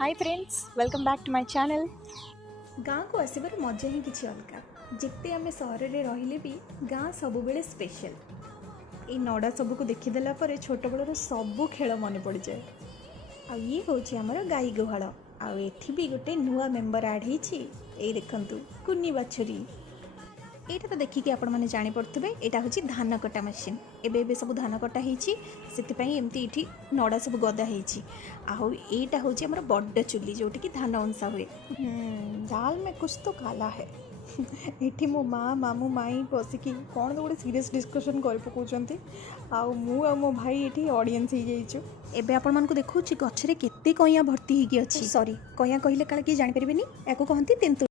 Hi friends, welcome back to my channel. गाँ को आसबार मजा ही किसी अलग जिते आम सहर में रहिले भी गाँ सब बेले स्पेशल। ये नड़ा सबको देखीदेला छोट बड़र सबू खेल मन पड़ जाए। आ ये हूँ आमर गाई गुहाल आठी भी गोटे नुआ मेम्बर आड हो देखु कुनी बाछुरी। यहाँ तो देखिए आपण मैंने जापे यहाँ हूँ धान कटा मशीन। एबे सब धान कटा होती ये नड़ा सब गदा होटा हूँ आम बड़ चुली जोटि की धान अंसा हुए। दाल में कुछ तो काला है। ये मो माँ मामू माई बसिकी कौन तो गोटे सीरीयस डिस्कशन कर पकाउछंती आ मो भाई ये ऑडियंस हो जाइछु। एबे आपण मानको देखौछि गछरे केते कइया भर्ती होगी अच्छी। सॉरी कइया कहले काले कि जानि परिबेनी याको कहंती तेंतु।